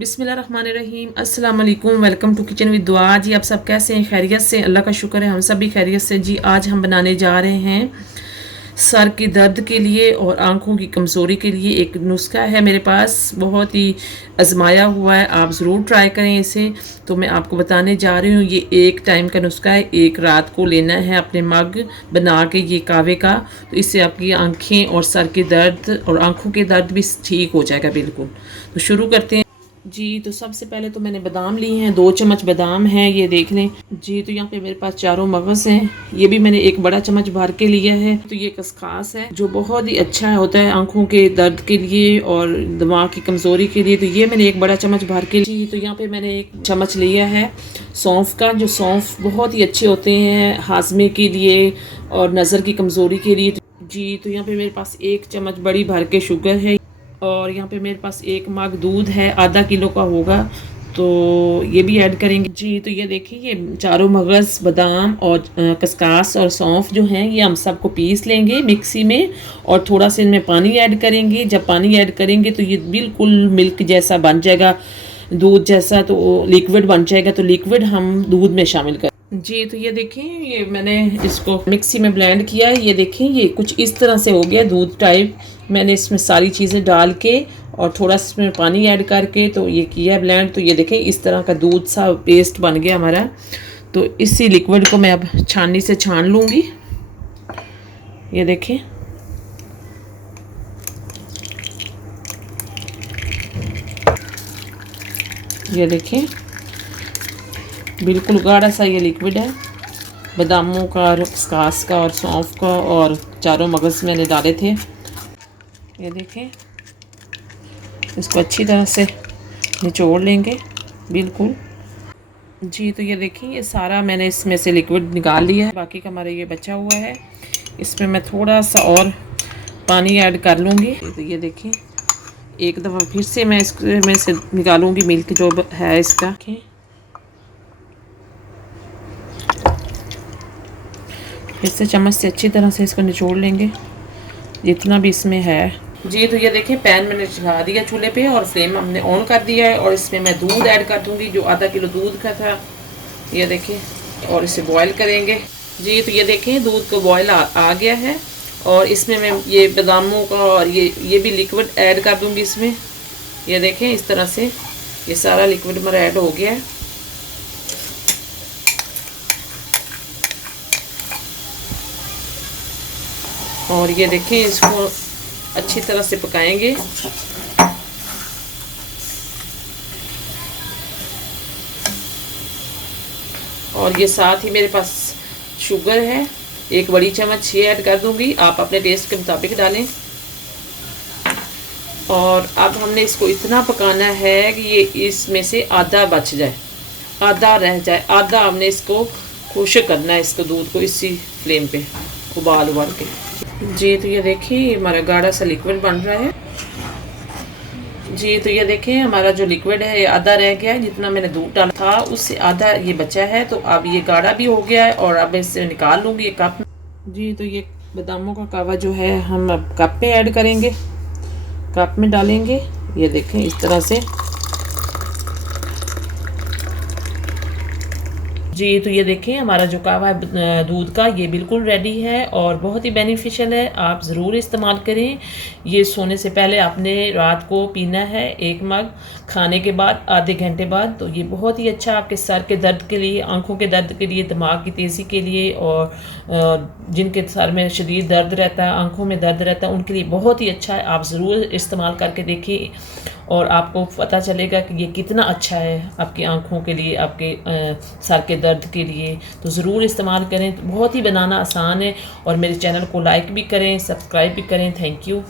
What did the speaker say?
बिस्मिल्लाहिर्रहमानिर्रहीम अस्सलाम वालेकुम। वेलकम टू किचन विद दुआ। जी आप सब कैसे हैं? खैरियत से? अल्लाह का शुक्र है हम सब भी खैरियत से। जी आज हम बनाने जा रहे हैं सर की दर्द के लिए और आंखों की कमज़ोरी के लिए एक नुस्खा है मेरे पास, बहुत ही आजमाया हुआ है, आप ज़रूर ट्राई करें इसे। तो मैं आपको बताने जा रही हूँ, ये एक टाइम का नुस्खा है। एक रात को लेना है अपने मग बना के ये कावे का, तो इससे आपकी आंखें और सर के दर्द और आंखों के दर्द भी ठीक हो जाएगा बिल्कुल। तो शुरू करते हैं जी। तो सबसे पहले तो मैंने बादाम लिए हैं, 2 चम्मच बादाम हैं, ये देख लें जी। तो यहाँ पे मेरे पास चारों मगज़ हैं, ये भी मैंने एक बड़ा चम्मच भर के लिया है। तो ये खसखस है जो बहुत ही अच्छा होता है आंखों के दर्द के लिए और दिमाग की कमज़ोरी के लिए। तो ये मैंने एक बड़ा चम्मच भर के जी। तो यहाँ पे मैंने एक चम्मच लिया है सौंफ का, जो सौंफ बहुत ही अच्छे होते हैं हाजमे के लिए और नज़र की कमज़ोरी के लिए जी। तो यहाँ पे मेरे पास 1 चम्मच बड़ी भर के शुगर है और यहाँ पे मेरे पास 1 मग दूध है, आधा किलो का होगा, तो ये भी ऐड करेंगे जी। तो ये देखिए, ये चारों मगज़ बादाम और खसखस और सौंफ जो हैं, ये हम सबको पीस लेंगे मिक्सी में और थोड़ा सा इनमें पानी ऐड करेंगे। जब पानी ऐड करेंगे तो ये बिल्कुल मिल्क जैसा बन जाएगा, दूध जैसा, तो लिक्विड बन जाएगा। तो लिक्विड हम दूध में शामिल कर जी। तो ये देखें, ये मैंने इसको मिक्सी में ब्लेंड किया है, ये देखें ये कुछ इस तरह से हो गया दूध टाइप। मैंने इसमें सारी चीज़ें डाल के और थोड़ा इसमें पानी ऐड करके तो ये किया है ब्लेंड। तो ये देखें इस तरह का दूध सा पेस्ट बन गया हमारा। तो इसी लिक्विड को मैं अब छाननी से छान लूँगी। ये देखें, ये देखें बिल्कुल गाढ़ा सा ये लिक्विड है बादामों का, खसखस का और सौंफ का और चारों मगज़ मैंने डाले थे। ये देखें, इसको अच्छी तरह से निचोड़ लेंगे बिल्कुल जी। तो ये देखिए, ये सारा मैंने इसमें से लिक्विड निकाल लिया है, बाकी का हमारा ये बचा हुआ है। इसमें मैं थोड़ा सा और पानी ऐड कर लूँगी। तो ये देखिए, एक दफ़ा फिर से मैं इसमें से निकालूँगी मिल्क जो है इसका। फिर से चम्मच से अच्छी तरह से इसको निचोड़ लेंगे जितना भी इसमें है जी। तो ये देखिए, पैन मैंने चढ़ा दिया चूल्हे पे और फ्लेम हमने ऑन कर दिया है और इसमें मैं दूध ऐड कर दूंगी जो आधा किलो दूध का था। ये देखिए, और इसे बॉईल करेंगे जी। तो ये देखें, दूध को बॉईल आ गया है और इसमें मैं ये बादामों का और ये भी लिक्विड ऐड कर दूंगी इसमें। ये देखें, इस तरह से ये सारा लिक्विड मेरा ऐड हो गया है और ये देखें, इसको अच्छी तरह से पकाएंगे। और ये साथ ही मेरे पास शुगर है, एक बड़ी चम्मच ये ऐड कर दूंगी, आप अपने टेस्ट के मुताबिक डालें। और अब हमने इसको इतना पकाना है कि ये इसमें से आधा बच जाए, आधा रह जाए, आधा हमने इसको खुश्क करना है, इसको दूध को इसी फ्लेम पे उबाल के जी। तो ये देखिए, हमारा गाढ़ा सा लिक्विड बन रहा है जी। तो ये देखें, हमारा जो लिक्विड है ये आधा रह गया है, जितना मैंने दूध डाला था उससे आधा ये बचा है। तो अब ये गाढ़ा भी हो गया है और अब इससे निकाल लूँगी एक कप जी। तो ये बादामों का कावा जो है हम अब कप में ऐड करेंगे, कप में डालेंगे। ये देखें इस तरह से जी। तो ये देखें, हमारा जो कावा है दूध का, ये बिल्कुल रेडी है और बहुत ही बेनिफिशियल है, आप ज़रूर इस्तेमाल करें। ये सोने से पहले आपने रात को पीना है 1 मग, खाने के बाद आधे घंटे बाद। तो ये बहुत ही अच्छा आपके सर के दर्द के लिए, आंखों के दर्द के लिए, दिमाग की तेज़ी के लिए और जिनके सर में शदीद दर्द रहता है, आंखों में दर्द रहता है, उनके लिए बहुत ही अच्छा है। आप ज़रूर इस्तेमाल करके देखिए और आपको पता चलेगा कि ये कितना अच्छा है आपकी आंखों के लिए, आपके सर के दर्द के लिए। तो ज़रूर इस्तेमाल करें, बहुत ही बनाना आसान है। और मेरे चैनल को लाइक भी करें, सब्सक्राइब भी करें। Thank you.